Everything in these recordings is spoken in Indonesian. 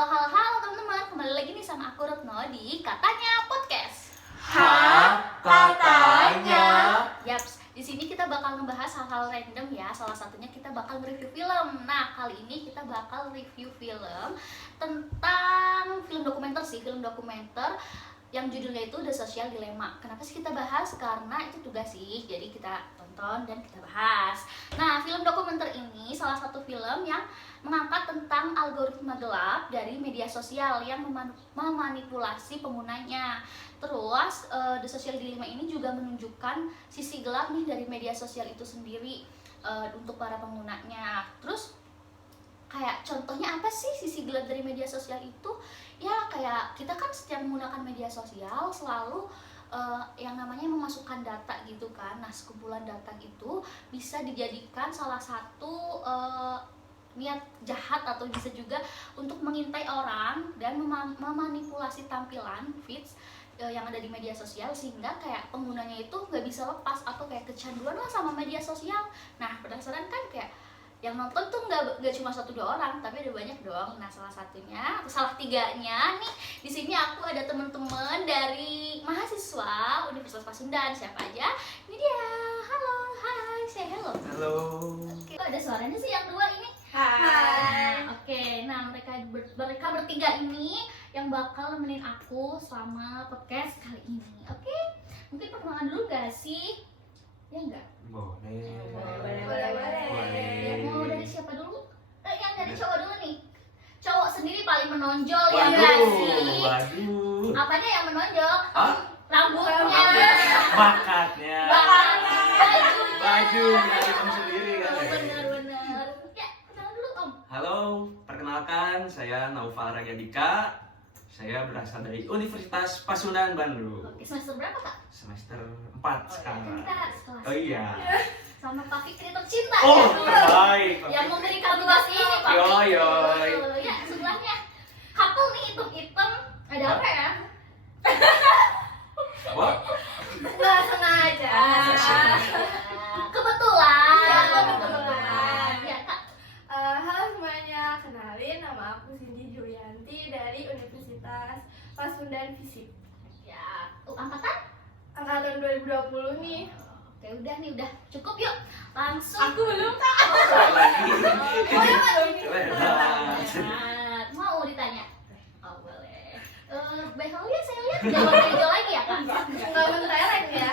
Halo teman-teman, kembali lagi nih sama aku Retno di Katanya Podcast. Katanya. Yaps, di sini kita bakal ngebahas hal-hal random ya. Salah satunya kita bakal review film. Nah, kali ini kita bakal review film tentang film dokumenter film dokumenter yang judulnya itu The Social Dilemma. Kenapa sih kita bahas? Karena itu tugas sih, jadi kita tonton dan kita bahas. Nah, film dokumenter ini salah satu film yang mengangkat tentang algoritma gelap dari media sosial yang memanipulasi penggunanya. Terus, The Social Dilemma ini juga menunjukkan sisi gelap nih dari media sosial itu sendiri untuk para penggunanya. Terus, kayak contohnya apa sih sisi gelap dari media sosial itu? Ya kayak kita kan setiap menggunakan media sosial selalu yang namanya memasukkan data gitu kan. Nah, sekumpulan data itu bisa dijadikan salah satu niat jahat atau bisa juga untuk mengintai orang dan memanipulasi tampilan feeds yang ada di media sosial sehingga kayak penggunanya itu nggak bisa lepas atau kayak kecanduan lah sama media sosial. Nah, berdasarkan kan kayak yang nonton tuh nggak cuma 1-2 orang, tapi ada banyak dong. Nah, salah tiganya nih di sini aku ada teman-teman dari mahasiswa Universitas Pasundan. Siapa aja? Ini dia. Halo, hai, say hello. Halo. Oke, ada suaranya sih yang dua ini. Hai. Oke, nah mereka bertiga ini yang bakal nemenin aku selama podcast kali ini. Oke, mungkin perkenalan dulu gak sih? Ya enggak? Boleh. Ya, mau dari siapa dulu? Yang dari cowok dulu nih. Cowok sendiri paling menonjol ya Waduh, enggak sih? waduh. Apanya yang menonjol? Hah? Rambutnya. Bakatnya. Baju dari kamu sendiri kan. Bener-bener. Ya, kenalan dulu Om. Halo, perkenalkan saya Naufal Ragyadika. Saya berasal dari Universitas Pasundan Bandung. Oke, semester berapa Kak? Semester 4 sekarang. Kita sekelas. Oh iya. Sama Pak Fikri tercinta Oh, ya. baik. Yang memberikan tugas ini Pak Yoi, Fikri. yoi. Ya, sebelahnya couple nih hitam-hitam. Ada apa ya? Wah, Nggak sengaja. Kebetulan. Iya, kebetulan. Ya, Kak. Halo semuanya, kenalin nama aku Cindy Julianti dari Universitas Pasundan Fisip. Ya, angkatan? Angkatan 2020 nih. Oke, udah nih, udah cukup yuk. Langsung. Aku belum tak. lagi. Nah, mau ditanya? Oh, boleh. Behel ya, saya lihat jangan bejo lagi ya, Kak? Nggak mentereng ya.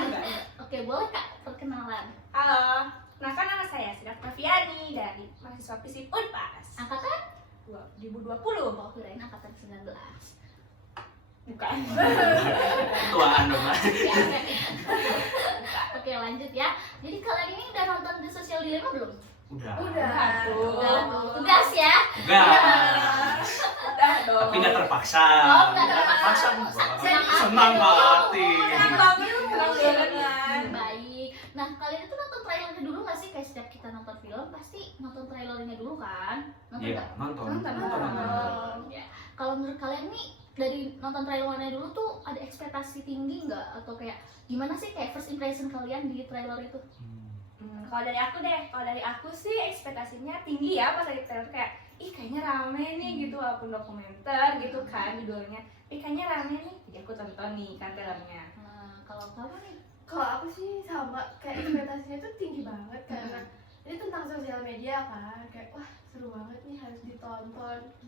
Oke, boleh Kak perkenalan. Halo, nama saya Sidak Noviani dari mahasiswa Fisip Unpas. Angkatan? 2020. Oh, kirain angkatan 19. Bukan. Tuaan dong, Mas. Oke, lanjut ya. Jadi kalian ini udah nonton The Social Dilemma belum? Udah. Udah. Tugas ya. Gas. Udah dong. Tapi nggak terpaksa. Oh, nggak terpaksa. Senang hati. Senang banget. Baik. Nah, kalian itu nonton trailernya dulu nggak sih? Kayak setiap kita nonton film pasti nonton trailernya dulu kan? Nonton Iya, nggak? nonton. Ya. Kalau menurut kalian nih dari nonton trailernya dulu tuh ada ekspektasi tinggi nggak? Atau kayak gimana sih kayak first impression kalian di trailer itu? Kalau dari aku deh, kalau dari aku sih ekspektasinya tinggi ya pas lagi trailer kayak ih kayaknya rame nih gitu walaupun dokumenter gitu kan judulnya, ih kayaknya rame nih, jadi aku tonton nih kan trailernya. Nah, kalau kamu nih? Kalau aku sih sama, kayak ekspektasinya tuh tinggi banget karena ini tentang sosial media kan, kayak wah seru banget nih harus ditonton gitu.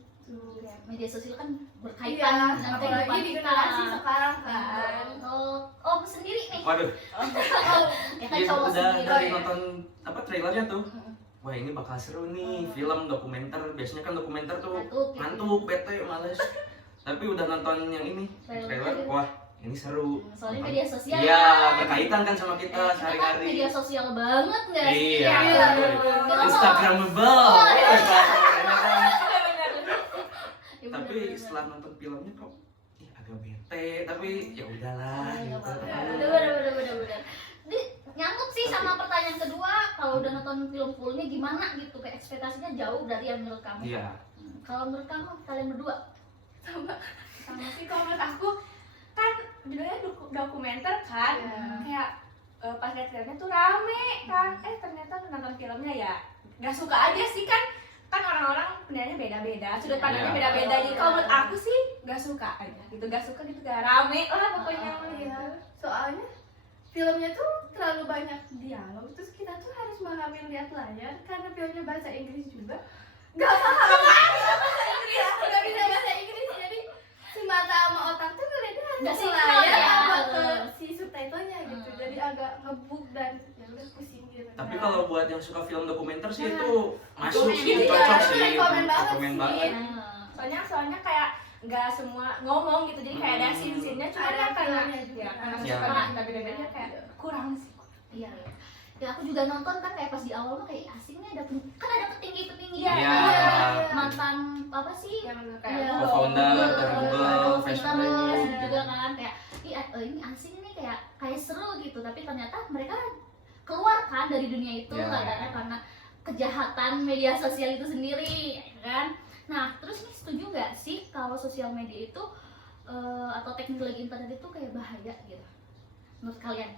Ya, media sosial kan Iya, berkaitan dengan apalagi kehidupan di kita. generasi sekarang kan. Oh, sendiri nih. Waduh, Ya kan ya cowok udah sendiri. dari nonton apa trailernya tuh. Mm-mm. Wah, ini bakal seru nih, film dokumenter. Biasanya kan dokumenter tuh Ngantuk, gitu. ngantuk, bete, males. Tapi udah nonton yang ini, trailer, wah ini seru. Soalnya media sosial. Iya, berkaitan kan sama kita Kita kan sehari-hari. media sosial banget nggak sih? Iya, Kita mau- Instagramable. Oh, iya. Ya, Tapi bener-bener. setelah nonton filmnya kok agak bete, tapi ya udahlah Nggak gitu. apa-apa. Bener. Nyangkut sih sama pertanyaan kedua, kalau udah nonton film fullnya gimana gitu, kayak ekspektasinya jauh dari yang menurut kamu. Iya. Kalau menurut kamu, kalian berdua? Sama sih kalau menurut aku kan judulnya dokumenter kan, kayak pas lihat trailernya tuh rame kan, ternyata nonton filmnya ya nggak suka aja sih kan, kan orang-orang penilaiannya beda-beda, sudut pandangnya Iya. beda-beda. Jadi kalau menurut aku sih nggak suka aja gitu, nggak suka gitu, gak rame lah pokoknya. Iya, soalnya filmnya tuh terlalu banyak dialog, terus kita tuh harus memahami lihat layar karena filmnya bahasa Inggris juga. Gak paham nggak bisa bahasa Inggris, jadi si mata sama otak tuh ngeliatnya harus Nggak ke sinkron layar ya. apa ke si subtitlenya gitu, jadi agak ngebug dan ya udah pusing gitu. Tapi Nah. kalau buat yang suka film dokumenter sih Nah. itu masuk Rekomen. sih, Iya, cocok itu sih. rekomen banget Rekomen sih. banget. Soalnya kayak nggak semua ngomong gitu, jadi kayak ada scene-scene-nya, cuma Ada ya karena filmnya juga. ya, karena Iya. suka kita beda-beda kayak kurang sih. Iya, iya. Ya aku juga nonton kan kayak pas di awal mah kayak asing nih, kan ada petinggi-petinggi Iya. Iya. mantan apa sih Yang Iya. kayak Co-founder dari Google, co-founder Facebook. juga kan kayak ini asing nih kayak seru gitu, tapi ternyata mereka keluar kan dari dunia itu Iya. katanya karena kejahatan media sosial itu sendiri, ya kan? Nah terus nih setuju nggak sih kalau sosial media itu atau teknologi internet itu kayak bahaya gitu menurut kalian?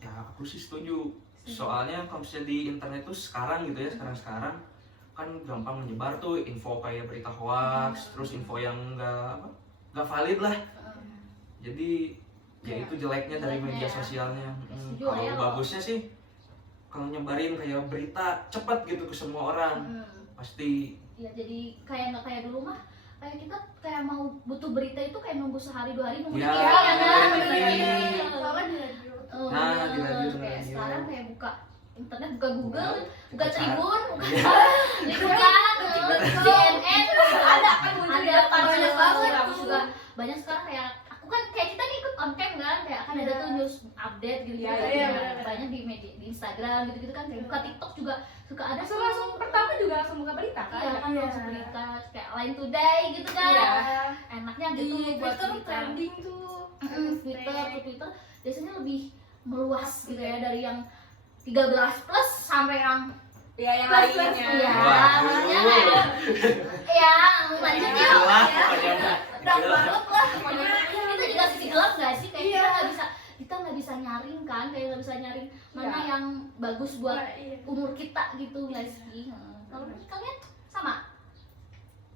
Ya aku sih setuju. Soalnya kalau misalnya di internet tuh sekarang gitu ya, sekarang kan gampang menyebar tuh info kayak berita hoax, terus info yang nggak valid lah. Jadi ya itu jeleknya dari media sosialnya. Setuju Kalau ya, bagusnya sih kalau nyebarin kayak berita cepat gitu ke semua orang, pasti. Ya jadi kayak nggak kayak dulu mah kayak kita kayak mau butuh berita itu kayak nunggu sehari 2 hari nunggu Ya, TV, ya kan? nunggu TV. Iya. Soalnya di radio. Nah, di radio, di kayak radio. sekarang kayak buka internet, buka Google, buka Buka Tribun, buka Iya. Lingkungan, CNN, ada kan muncul ada di depan banyak semua banget orang tuh. juga. Banyak sekarang kayak aku kan kayak kita nih ikut konten kan, kayak akan ada Iya. tuh news update gitu, Iya, kan. iya, Nah, benar. banyak di media di Instagram gitu kan, kayak buka TikTok juga suka ada tuh Langsung pertama juga langsung buka berita kan. iya kan Iya. langsung berita kayak Line Today gitu kan. Iya. Enaknya Di gitu buat Twitter berita. trending tuh. Twitter biasanya lebih meluas gitu ya, dari yang 13 plus sampai yang Iya, yang Plus, plus, lainnya. ya Wah. maksudnya kayak ya lanjut yuk Itulah ya pokoknya. dark Itulah. banget lah pokoknya. Kita juga sisi gelap gak sih, kayak Iya. kita nggak bisa nyaring kan, kayak nggak bisa nyaring mana Iya. yang bagus buat Nah, iya. umur kita gitu nggak sih. Kalau menurut kalian sama?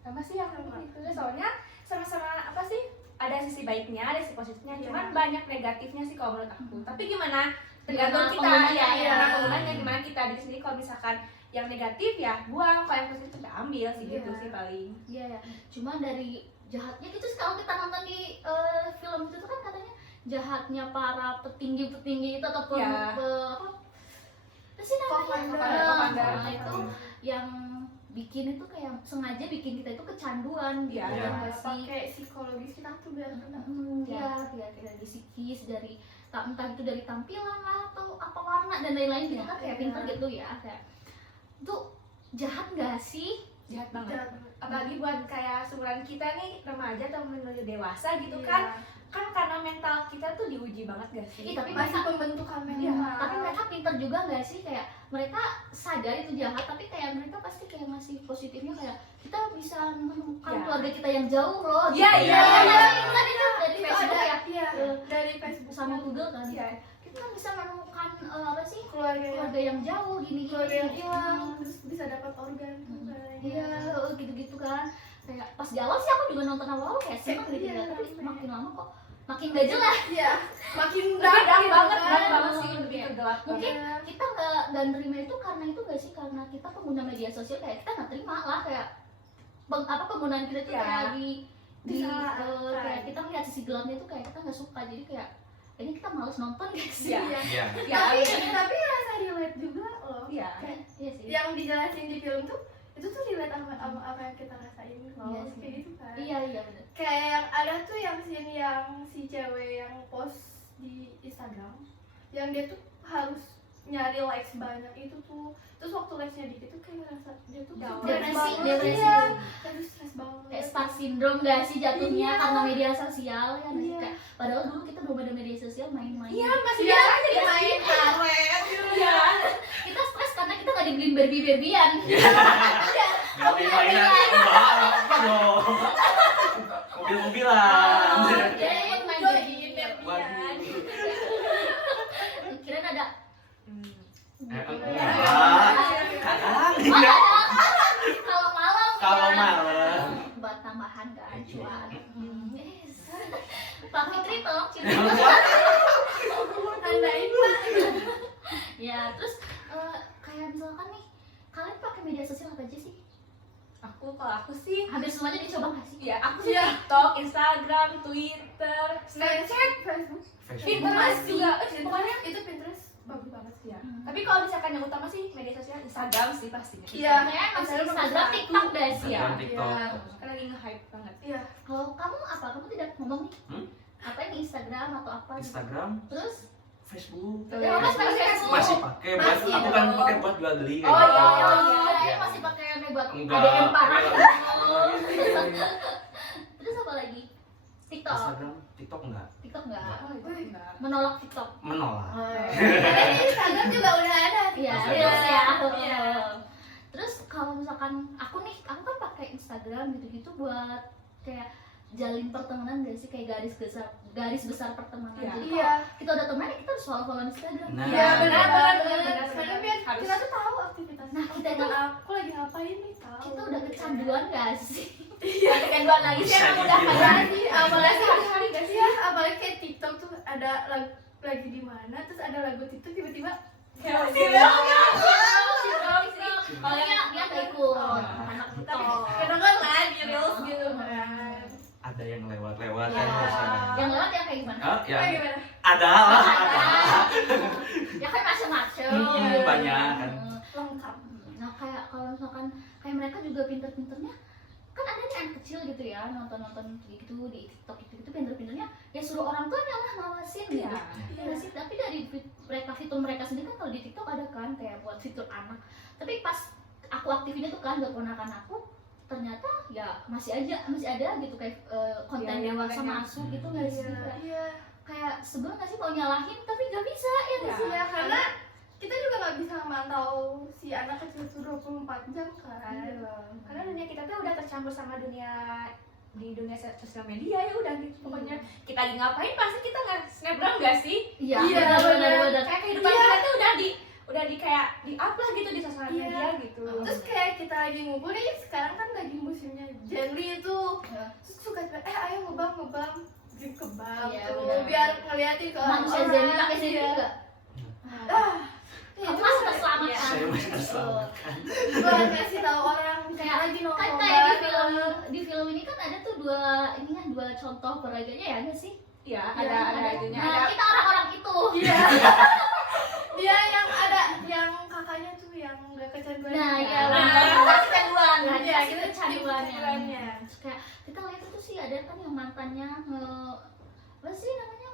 Sama sih yang itu, soalnya sama-sama apa sih, ada sisi baiknya, ada sisi positifnya, Iya. cuman banyak negatifnya sih kalau menurut aku. Tapi gimana, Gimana tergantung kita penggunanya, ya, ya. gimana penggunanya, gimana kita di sini. Kalau misalkan yang negatif ya buang, kalau yang positif kita ambil sih, gitu Iya. sih paling. Iya ya, cuma dari jahatnya gitu sih kalau kita nonton di film itu tuh kan katanya jahatnya para petinggi-petinggi itu ataupun Iya. apa sih namanya? Co-founder. Nah, itu yang bikin itu kayak sengaja bikin kita itu kecanduan gitu Iya. ya nggak sih? Pakai psikologis kita tuh biar kena. Iya, dari psikis, dari entah itu dari tampilan lah atau apa warna dan lain-lain gitu kan, kayak Iya. pinter gitu ya, kayak itu jahat nggak sih? Jahat banget. Jahat. Apalagi buat kayak seumuran kita nih, remaja atau menuju dewasa gitu Iya. kan. Kan karena mental kita tuh diuji banget gak sih? Ih, tapi Masih mereka pembentukan Iya, mental. tapi mereka pinter juga nggak sih, kayak mereka sadar itu jahat tapi kayak mereka pasti kayak masih positifnya, kayak kita bisa menemukan Ya. keluarga kita yang jauh loh. Iya, gitu. iya, Iya, iya. itu kan itu dari Itu Facebook ada, ya, iya, dari Facebook sama Google kan. Iya. Kita kan bisa menemukan apa sih keluarga keluarga yang jauh gini keluarga yang gini. hilang, terus bisa dapat organ. Iya, gitu-gitu kan. Kayak pas di awal sih aku juga nonton awal kayak seneng gitu ya, Iya, tapi iya. makin lama kok makin gak jelas. Iya, makin Dark gitu banget, kan. dark banget sih, Oh, lebih iya. ke gelap. Mungkin Iya. kita nggak nerima itu karena itu gak sih, karena kita pengguna media sosial, kayak kita nggak terima lah kayak penggunaan kita tuh Iya. kayak di Disalahkan. kayak kita ngeliat sisi gelapnya tuh kayak kita nggak suka, jadi kayak ini kita males nonton gak sih? Iya. Iya. Iya. Tapi rasa relate juga loh. Iya. Kayak Iya sih. yang dijelasin di film tuh itu tuh relate sama apa yang kita rasain loh. Iya sih. Kayak gitu kan. Iya benar. Kayak yang ada tuh yang scene yang si cewek yang post di Instagram, yang dia tuh harus nyari likes banyak itu tuh, terus waktu likesnya dikit tuh kayak ngerasa dia tuh Down. stres Depresi, banget. depresi. Iya, terus stres banget. Kayak star syndrome gak sih jatuhnya Iya. karena media sosial ya nggak sih? Iya. Kayak padahal dulu kita belum ada media sosial, main-main. Iya, masih Iya, biasa aja dia ya. main karet. Iya. Kita stres karena kita nggak dibeliin Barbie-Barbian. Ganti mainan. Apa dong? Mobil-mobilan. Jadi main Join Barbie. Waduh. Kirain ada Enggak. Oh, ada. Kalau bertahan kan, Iya. cuan. Yes. Pak Fikri tolong cerita. Tandain Pak. Ya, terus kayak misalkan nih, kalian pakai media sosial apa aja sih? Kalau aku sih Hampir semuanya dicoba nggak sih? ya aku sih Iya. TikTok, Instagram, Twitter, Snapchat, Facebook. Pinterest juga. Pokoknya Itu Pinterest bagus banget sih. ya. Tapi kalau misalkan yang utama sih media sosial Instagram sih pastinya. Iya. Kayaknya masih Instagram Instagram, nomor TikTok satu. guys ya. Instagram, TikTok. Iya. Karena lagi nge-hype banget. Iya. Kalau kamu apa? Kamu tidak ngomong nih? Hmm? Apa ini Instagram atau apa? gitu? Instagram, Terus? Facebook. Ya, Mas pakai Facebook. Masih pakai buat Masih aku kan dong. pakai buat jual beli Oh, gitu. iya, Kirain Iya. masih pakai yang buat Enggak. ADM parah. Enggak. Terus apa lagi? TikTok. Instagram, TikTok enggak? TikTok enggak? Oh, itu enggak. Menolak TikTok. Menolak. Tapi di Instagram juga udah ada. Iya, Instagram. Reels ya. Iya. Terus kalau misalkan aku kan pakai Instagram gitu-gitu buat kayak jalin pertemanan gak sih, kayak garis besar pertemanan. Iya. Jadi Iya. kalau kita udah teman kita harus follow Instagram. Nah. Iya benar benar. Karena biar Harus. kita tuh tahu aktivitas. Nah, kita teman itu- aku lagi ngapain nih tahu. Kita udah kecanduan gak sih? Ya, kecanduan lagi sih emang udah Bisa kayak Apalagi apalagi hari-hari gak sih ya? Apalagi kayak TikTok tuh ada lagu lagi di mana terus ada lagu TikTok tiba-tiba kalau Kalau dia gak ikut anak TikTok. kedengar lah di reels gitu kan. Ada yang lewat-lewat Ya, kan biasanya. yang lewat yang kayak gimana? Ah, ya. Kayak gimana? Ada lah, ada. Ya kan macam-macam. Banyak kan. Lengkap. Nah kayak kalau misalkan kayak mereka juga pinter-pinternya kan ada nih anak kecil gitu ya nonton gitu di TikTok gitu pinter-pinternya ya suruh orang tuanya lah ngawasin gitu. Iya. Ya nggak sih, tapi dari mereka fitur mereka sendiri kan kalau di TikTok ada kan kayak buat fitur anak. Tapi pas aku aktifin itu kan buat ponakan aku ternyata ya masih ada gitu kayak konten Iya, dewasa makanya. masuk gitu nggak sih? Kayak- Iya. Kayak sebel nggak sih mau nyalahin tapi nggak bisa ya nggak Iya. sih? Ya karena kita juga nggak bisa mantau si anak kecil itu 24 jam kan. Karena dunia kita tuh udah tercampur sama di dunia sosial media ya udah gitu pokoknya kita lagi ngapain pasti kita nggak snapgram nggak sih? Iya, Iya, benar. Kayak kehidupan Iya. kita tuh udah di kayak di up lah gitu di sosial Iya. media gitu. Terus kayak kita lagi ngumpul nih sekarang kan lagi musimnya Jenly itu Iya. terus suka ayo ngebang bikin kebang Iya, tuh benar. biar ngeliatin ke Manusia orang-orang. Zenly pakai Zenly Iya. juga. Ah, Kamu masih terselamatkan. Iya. Saya masih terselamatkan. buat kasih tahu orang Kayak lagi nongkrong kan kayak bareng. di film ini kan ada tuh dua contoh beraganya ya nggak sih? Iya, Iya, ada itunya. Nah, Ada kita orang-orang itu. Iya. Dia yang ada yang kakaknya tuh yang nggak kecanduan. Nah, iya. Nah, Kita kecanduan. Nah, Iya, kita kita kecanduannya. kecanduannya. Terus kayak kita lihat itu sih ada kan yang mantannya apa sih namanya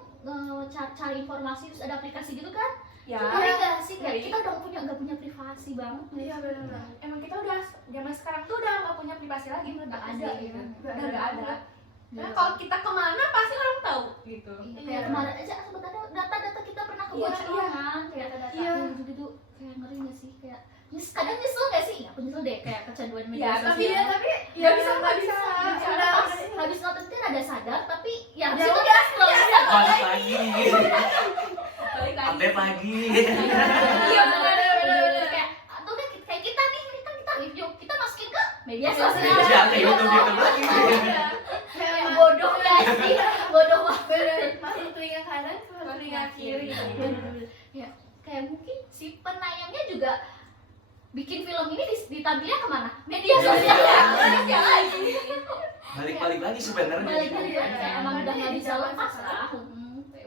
cari informasi terus ada aplikasi gitu kan? ya. Ngeri nggak sih? Kayak Ngeri. kita udah nggak punya privasi banget. Iya benar. Emang kita udah zaman sekarang tuh udah nggak punya privasi lagi menurut Nggak aku ada, sih, ya. udah nggak ada. Karena Iya. kalau kita kemana pasti orang tahu gitu. Iya, Iya. kayak kemarin aja sempat ada data-data kita pernah Iya, kebocoran kayak data-data Iya. gitu-gitu kayak ngeri nggak sih kayak kadang nyesel nggak sih? Aku nyesel deh kayak kecanduan media Iya, sosial. Tapi ya Nggak bisa. Udah habis nonton kan ada sadar tapi ya Ya habis udah, itu Balik lagi. Balik lagi. Update lagi. Iya, benar. kayak atau udah kayak kita nih ini kan kita review kita masukin ke media Sosial. sosial. Iya, kayak YouTube lagi. Kayak bodoh nggak sih? Bodoh banget. Bener, masuk telinga kanan, masuk telinga kiri. Ya, kayak mungkin si penayangnya juga bikin film ini ditampilnya kemana? Media sosial. Ya lagi. Balik lagi sebenarnya. Balik lagi kan kayak emang udah nggak bisa Iya, lepas iya. lah.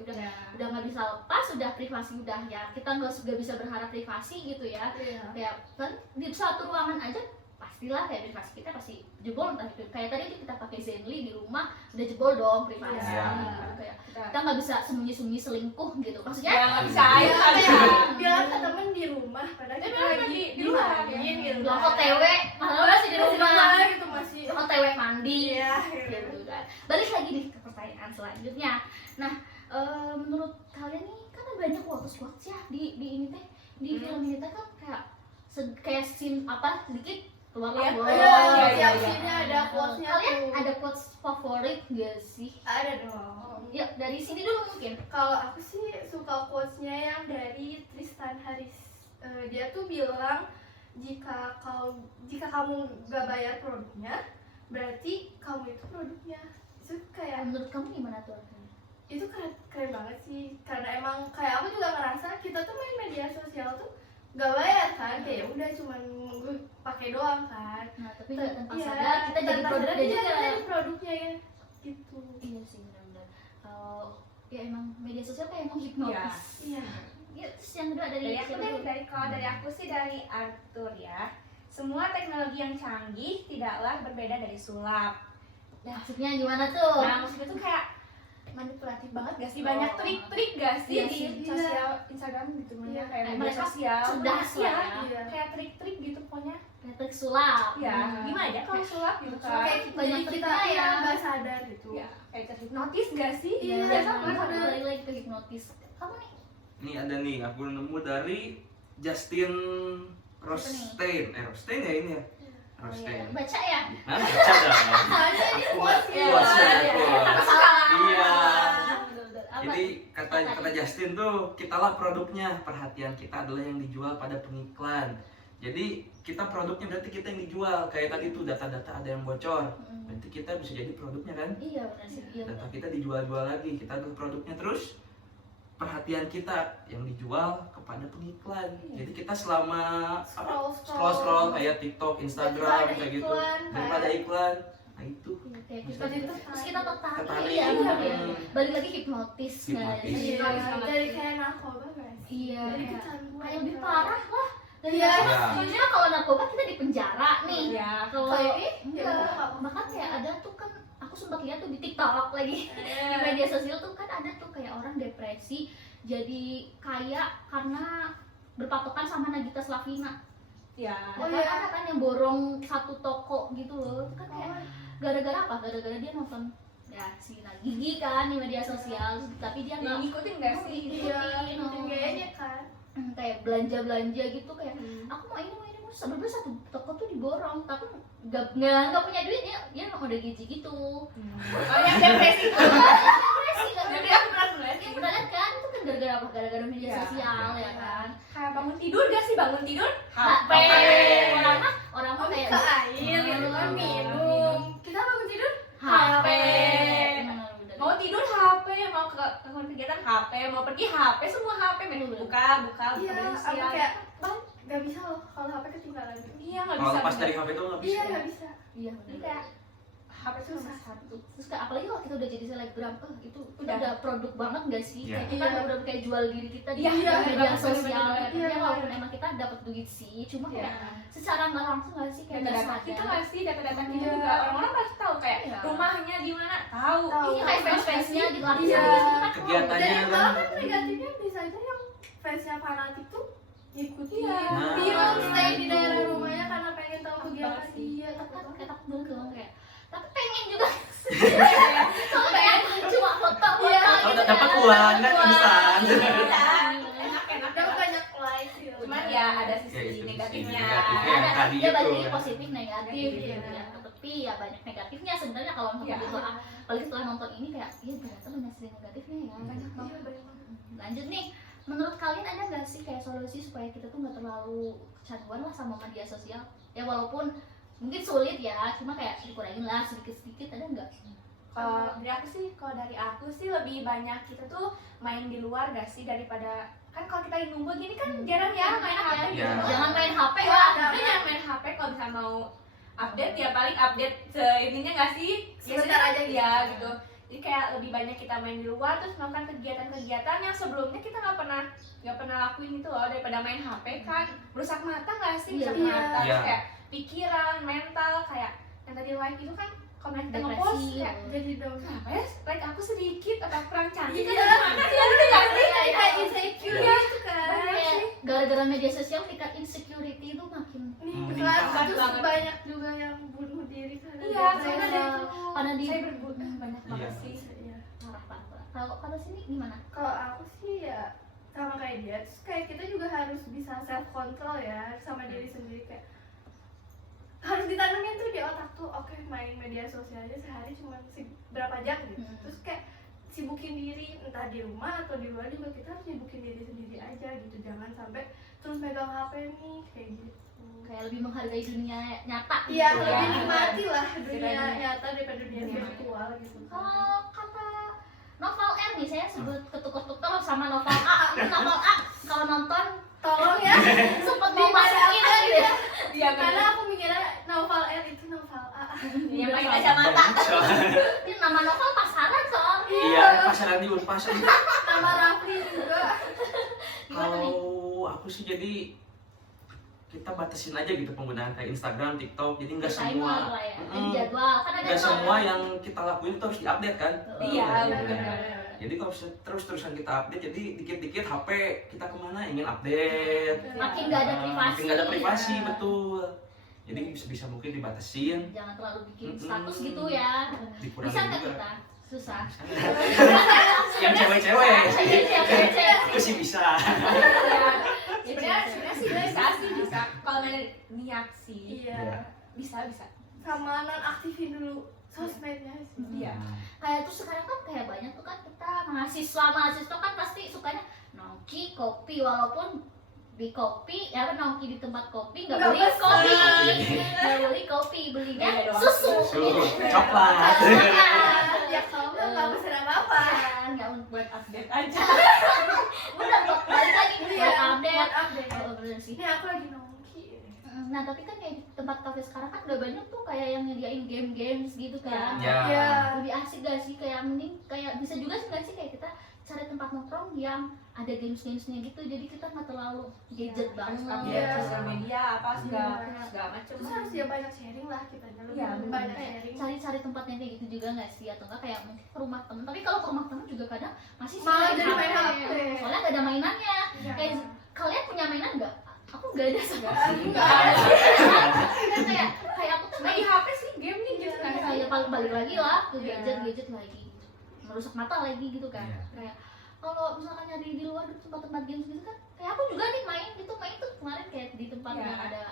Kayak udah nggak bisa lepas, udah privasi udah ya kita nggak bisa berharap privasi gitu ya. Iya. Kayak kan di satu ruangan aja pastilah kayak privasi kita pasti jebol entah itu kayak tadi tuh kita pakai Zenly di rumah udah jebol dong privasi. Iya. Gitu. Kayak kita nggak bisa sembunyi-sembunyi selingkuh gitu maksudnya. Ya nggak bisa, Iya, ayo nggak bisa. kayak bilang ke temen di rumah, padahal kita bener, lagi di luar. dimainin gitu. Bilang OTW, malah masih di rumah. gitu masih. OTW mandi. Iya. Gitu kan. Balik lagi nih ke pertanyaan selanjutnya. Nah, menurut kalian nih kan ada banyak quotes ya di ini teh di film ini teh kan kayak scene apa sedikit keluar Iya, logo. Iya, iya, tiap iya. sini ada quotes-nya Kalian tuh. ada quotes favorit gak sih? Ada dong. Ya dari sini dulu mungkin. Kalau aku sih suka quotes-nya yang dari Tristan Harris. Dia tuh bilang jika kamu gak bayar produknya, berarti kamu itu produknya. Itu kayak Menurut kamu gimana tuh artinya? itu keren banget sih, karena emang kayak aku juga ngerasa kita tuh main media sosial tuh gak bayar kan, kayak udah cuman gue pakai doang kan. Nah, tapi nggak tanpa Iya, sadar kita jadi tanpa produknya sadar kita juga. jadi produknya ya gitu. Iya sih benar-benar. Kalau ya emang media sosial kayak menghipnotis. Iya. Ya, terus yang kedua dari Dari aku deh, kalau dari aku sih dari Arthur ya. Semua teknologi yang canggih tidaklah berbeda dari sulap. maksudnya gimana tuh? Nah, maksudnya tuh kayak Manipulatif banget gak sih? banyak trik-trik gak sih Iya di sih, sosial Instagram gitu, Iya. kayak media Mereka sosial. cerdas Iya, lah ya. Iya. kayak trik-trik gitu pokoknya. Trik sulap. Ya, gimana ya kalau sulap gitu kan? Kayak Banyak jadi kita triknya ya. nggak sadar gitu. Ya, kayak terhipnotis gak sih? Iya, Ya, sama sama. balik lagi ke hipnotis. Kamu nih? Ini ada nih, aku nemu dari Justin Rothstein. Rothstein ya ini ya? Rothstein. Baca ya? Nah, baca dong. Soalnya ini puas Puas ya, puas. Iya. Betul-betul. Apa? Jadi kata Justin tuh, kitalah produknya, perhatian kita adalah yang dijual pada pengiklan. Jadi kita produknya berarti kita yang dijual. Kayak tadi tuh data-data ada yang bocor, berarti kita bisa jadi produknya kan? Iya benar sih. Iya. Data kita dijual-jual lagi, kita adalah produknya, terus perhatian kita yang dijual kepada pengiklan. Jadi kita selama scroll kayak TikTok, Instagram Daripada kayak gitu, iklan, daripada iklan, nah itu. Iya, kayak kita Jadi terus kita tertarik Tertarik. ya, Iya. ya. Balik lagi hipnotis nggak Hipnotis. sih? Iya, dari kayak narkoba guys. Iya, Jadi kayak kecanduan. kayak lebih parah lah. Dan Iya. sebenarnya kalau narkoba kita di penjara nih. Ya, Kalau Kalau ini, enggak, ya udah, nggak apa-apa. bahkan kayak ada tuh kan aku sempat lihat tuh di TikTok lagi di media sosial tuh kan ada tuh kayak orang depresi jadi kaya karena berpatokan sama Nagita Slavina. ya. Ya kan ada kan yang borong satu toko gitu loh. Itu kan kayak gara-gara apa? Gara-gara dia nonton ya si Nagigi kan di media sosial, tapi dia nggak Ngikutin gak sih? Iya, ikutin gayanya kan. kayak belanja gitu kayak aku mau ini sebelumnya satu toko tuh diborong tapi nggak punya duit dia mau udah gaji gitu. Oh, yang depresi itu. Depresi kan? Jadi aku pernah ngeliat Ya pernah lihat kan itu kan gara-gara apa? Gara-gara media Iya. sosial ya kan. kayak bangun tidur gak sih? Bangun tidur HP. HP. Orang mah kayak Ke air gitu kan, minum. Kita bangun tidur HP. Mau tidur HP, mau ke kegiatan HP, mau pergi HP, semua HP, buka Iya, media apa sosial. kayak bang nggak bisa loh kalau HP ketinggalan gitu. Iya, nggak Kalau bisa. lepas dari HP itu nggak bisa. Iya nggak bisa. Iya Jadi benar. kayak HP itu nomor satu. Terus kayak apalagi kalau kita udah jadi selebgram, itu Udah. udah produk banget gak sih? Iya. Kayak kita Iya. udah kayak jual diri kita di Iya, iya, media bener, sosial. bener, Gitu. bener. Ya walaupun emang kita dapat duit sih, cuma Iya. kayak secara nggak langsung gak sih kayak Data-data nggak kita sadar. nggak sih? Data-data kita Iya. juga orang-orang pasti tahu kayak Iya. rumahnya di mana, tahu. Tahu. Iya kayak fans-fansnya gitu Iya. artis-artis itu kan Kegiatannya Dan kan. malah kan negatifnya bisa aja yang fansnya fanatik tuh ngikutin Iya. dia Nah. stay di daerah rumahnya karena pengen tahu kegiatan Banget sih. dia. kan ketak dulu kayak tapi pengen juga soalnya kayak cuma foto-foto Iya. Kalau gitu dapat uang kan instan. Enak-enak. Udah banyak likes gitu. Cuman ya ada Ya, sisi itu sisi negatifnya. negatifnya. ada Tadi ya itu, balik lagi kan. positif negatif Iya. gitu ya tapi ya banyak negatifnya sebenarnya kalau nonton Iya. itu apalagi setelah nonton ini kayak iya ternyata banyak sisi negatifnya ya Banyak banget. Iya, banyak banget. lanjut nih menurut kalian ada nggak sih kayak solusi supaya kita tuh nggak terlalu kecanduan lah sama media sosial ya walaupun mungkin sulit ya cuma kayak dikurangin lah sedikit-sedikit ada nggak? Kalau dari aku sih lebih banyak kita tuh main di luar gak sih daripada kan kalau kita lagi ngumpul gini kan jarang ya main HP gitu. Iya. Jangan main HP Ya, lah. tapi jangan main HP kalau misalnya mau update ya paling update ininya nggak sih? Sebentar aja gitu. ya gitu. Jadi kayak lebih banyak kita main di luar terus melakukan kegiatan-kegiatan yang sebelumnya kita nggak pernah lakuin itu loh daripada main HP kan merusak mata nggak sih? Iya. Merusak mata terus Iya. kayak pikiran, mental kayak yang tadi live itu kan kalau kita Depresi. nge-post kayak Jadi dong. kenapa ya like aku sedikit atau kurang cantik Iya. atau gimana sih gitu nggak sih? Kayak insecure Iya. gitu kan. Kayak gara-gara media sosial tingkat insecurity itu makin Nih, Meningkat. kan terus Banget. banyak juga yang bunuh diri karena Iya, depresi. karena ada itu. karena di Saya banyak banget Iya. sih. Iya. parah. Kalau sini gimana? Kalau aku sih ya sama kayak dia, terus kayak kita juga harus bisa self control ya sama diri sendiri kayak harus ditanemin tuh di otak tuh oke main media sosialnya sehari cuma berapa jam gitu terus kayak sibukin diri entah di rumah atau di luar juga kita harus sibukin diri sendiri aja gitu jangan sampai terus megang HP nih kayak gitu kayak lebih menghargai dunia nyata Iya, gitu lebih ya. nikmati lah dunia Dunia nyata daripada dunia Dunia virtual gitu. Kalau kata novel R nih, saya sebut ketukar-tukar sama novel A. Itu novel A kalau nonton Tolong ya. sempat mau masukin gitu ya. Iya, Karena aku mikirnya novel R itu novel A. yang pakai kacamata. Ini nama novel pasaran soalnya. Iya, pasaran di Unpas. Nama Rafli juga. Gimana nih? Kalau aku sih jadi kita batasin aja gitu penggunaan kayak Instagram, TikTok, jadi nggak Timer semua, lah ya, Mm-mm. jadwal kan ada nggak jadwal semua kan? yang kita lakuin itu harus diupdate kan. Iya, Iya. benar. Jadi kalau terus-terusan kita update, jadi dikit-dikit HP kita kemana ingin update. Makin nggak ada privasi. Makin nggak ada privasi, Iya. betul. Jadi bisa mungkin dibatasin, Jangan terlalu bikin Mm-mm. status gitu ya. dikurangin Bisa nggak juga. kita? Susah. Yang cewek-cewek, Cewek-cewek. aku sih bisa. Sebenarnya sih bisa. Kalau niat sih Iya. bisa. Sama nonaktifin dulu sosmednya sih. Iya. Kayak tuh sekarang kan kayak banyak tuh kan kita mahasiswa kan pasti sukanya nongki kopi, walaupun di kopi ya nongki di tempat kopi nggak Nggak beli pesen. kopi, nggak beli kopi, belinya Iya doang. susu. Susu, Gitu. coklat. Ya kalau nggak pesen apa-apa. Nggak buat Update aja. udah buat balik lagi buat Iya, update. buat update. Oh, bener sih. Ini aku lagi nongki. Nah tapi kan kayak di tempat kafe sekarang kan udah banyak tuh kayak yang nyediain game-games gitu kan. Ya. Iya. Lebih asik gak sih, kayak mending kayak bisa juga sih nggak sih kayak kita cari tempat nongkrong yang ada games-gamesnya gitu, jadi kita nggak terlalu gadget banget. Iya. Sosial media apa segala macam. Terus harus ya banyak sharing lah kitanya lebih Iya, banyak Kayak sharing. cari-cari tempatnya kayak gitu juga nggak sih, atau enggak kayak mungkin ke rumah temen, tapi kalau ke rumah temen juga kadang masih sih Malah main jadi main HP. HP. Soalnya nggak ada mainannya. Iya. Kayak kalian punya mainan nggak? Aku nggak ada sama. Nggak ada. Kan kayak aku tuh Nah, di HP sih game nih gitu kan. kayak balik lagi lah ke Iya. gadget lagi, merusak mata lagi gitu kan. Iya. Kayak kalau misalkan nyari di luar gitu, tempat-tempat games gitu kan, kayak aku juga nih main tuh kemarin kayak di tempat Iya. yang ada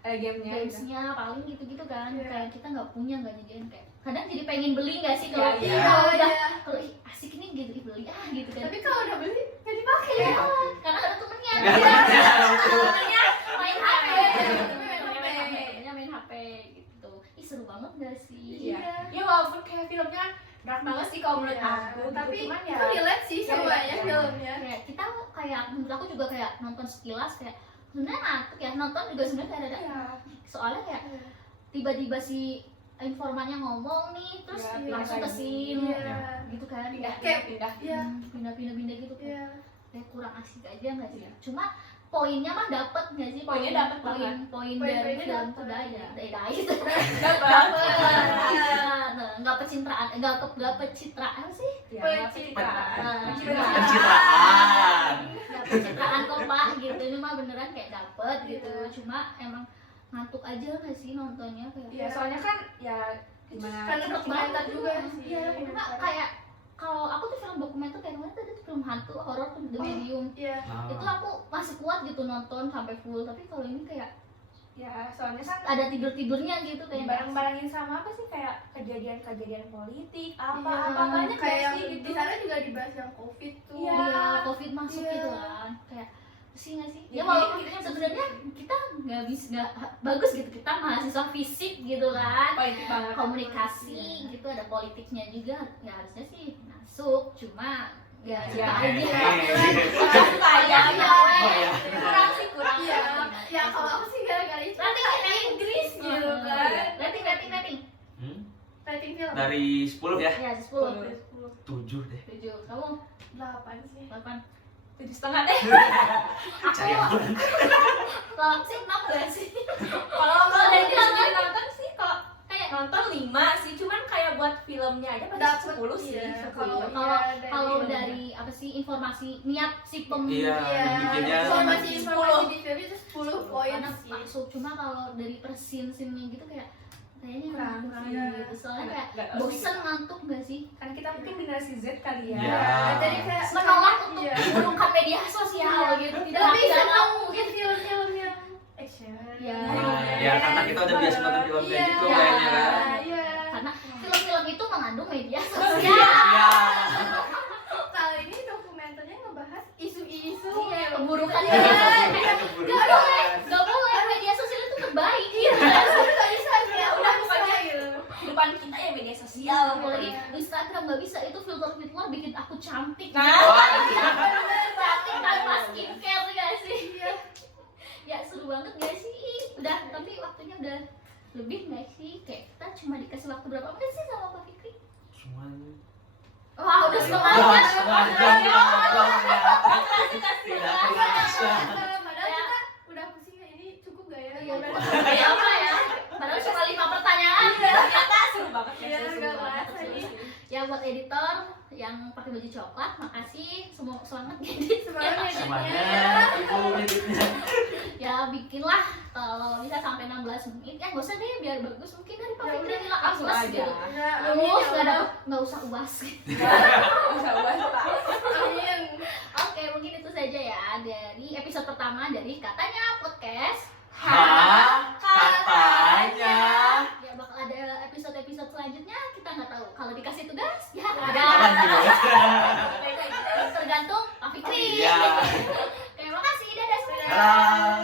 Ada gamenya. gamesnya paling gitu-gitu kan. Iya. Kayak kita nggak punya, nggak nyediain, kayak kadang jadi pengen beli nggak sih kalau Iya, kalau Iya, udah iya. kalau ih, asik ini gitu, ih, beli gitu kan. Tapi kalau udah beli nggak dipakai. Iya, karena ada temennya Nggak Iya. ada. temennya main HP Iya. temennya main HP gitu. Ih seru banget gak sih? Iya. Ya walaupun kayak filmnya dark banget sih kalau menurut Iya. aku. Tapi cuman ya itu relate sih Iya, semuanya iya. filmnya. Kayak kita kayak menurut aku juga kayak nonton sekilas kayak sebenarnya ngantuk ya, nonton juga sebenarnya kayak ada Iya. soalnya kayak tiba-tiba si informannya ngomong nih terus Iya, langsung ke pindah scene Iya. gitu kan. pindah Kayak- pindah. Iya. Pindah-pindah gitu kan. Iya. Kayak kurang asik aja nggak sih? Iya. Cuma poinnya mah dapet nggak sih? Poinnya dapet banget. Poin Poin-poinnya dari film dapet. tuh daya itu nggak pencitraan, nggak pencitraan sih, Pencitraan. nggak pencitraan kok pak gitu. Ini mah beneran kayak dapet gitu. Iya. Cuma emang ngantuk aja nggak sih nontonnya kayak. Iya, soalnya kan ya gimana? Karena dokumenter juga sih. Iya, cuma kayak kalau aku tuh film dokumenter kayak kemarin tadi tuh film hantu horor tuh The Medium. Iya. Itu aku masih kuat gitu nonton sampai full, tapi kalau ini kayak Ya, soalnya kan ada tidur-tidurnya gitu kayak bareng-barengin sama apa sih kayak kejadian-kejadian politik apa Iya. apa banyak kayak ya yang sih gitu. di sana juga dibahas yang COVID tuh. Iya. iya, covid masuk Iya. gitu kan, kayak sih nggak sih ya Jadi, walaupun sebenarnya kita nggak bisa nggak bagus gitu, kita mahasiswa fisik gitu kan, Politik banget. komunikasi gitu, ada politiknya juga ya harusnya sih masuk, cuma ya Iya. kita aja Kurang kayak kurang sih kurang Iya. Ya kalau aku sih gara-gara itu rating Inggris gitu kan. rating Rating film Dari 10 ya? ya 10 dari 10. 7 deh. 7 kamu 8 sih. 8 7,5 deh. Cari ampun. kalau sih 6 gak sih Kalau dari dari nonton sih kalau kayak nonton 5 sih, cuman kayak buat filmnya aja pasti Dapet, 10 sih. iya. 10. Kalau kalau filmnya. dari apa sih informasi niat si pem Iya, yang bikinnya. informasi di film itu 10 poin karena sih. masuk, cuma kalau dari per scene-scene-nya gitu kayaknya Kurang, kurang iya. gitu, soalnya kayak Nggak tahu sih. bosan ngantuk gak sih, Karena kita mungkin generasi Z kali ya. Iya. Jadi kayak menolak untuk Iya. menggunakan media sosial gitu, tidak Tapi tidak senang mau mungkin film-film yang action. Iya. Ya karena kita udah biasa nonton film kayak Iya. gitu kayaknya kan. Iya. karena film-film itu mengandung media sosial. Iya. Kali ini dokumenternya ngebahas isu-isu Iya, keburukan Iya. media sosial. Keburukan. Gak boleh media sosial Ya, apalagi Instagram nggak bisa itu filter bikin aku cantik. Nah. Cantik tanpa skincare gak sih? Ya seru banget gak sih? Udah, tapi waktunya udah lebih gak sih? Kayak kita cuma dikasih waktu berapa menit sih sama Pak Fikri? Semuanya. Wah, udah setengah Wah, jam. setengah jam ya, tidak terasa. Padahal kita udah pusing ya, ini cukup gak ya? Iya, kayak apa ya? Padahal cuma 5 pertanyaan. Ternyata seru banget ya. Iya, seru nggak banget. kerasa ini. Ya buat editor yang pakai baju coklat, makasih. Semangat ngedit. Semangat Semangat, ibu ngeditnya. Ya bikinlah kalau bisa sampai 16 menit. Ya nggak usah deh, biar bagus. Mungkin dari Pak Ya Fikri udah, bilang langsung plus aja. gitu. Nah, Lulus amin, ya nggak usah uas. Bisa buat Pak. Amin. Oke, mungkin itu saja ya dari episode pertama dari Katanya Podcast. Hah? Katanya. Ya bakal ada episode-episode selanjutnya, kita nggak tahu. Kalau dikasih tugas, ya Kapan ada. juga? Tergantung Pak Fikri. Iya. Terima kasih, dadah semua. Dadah.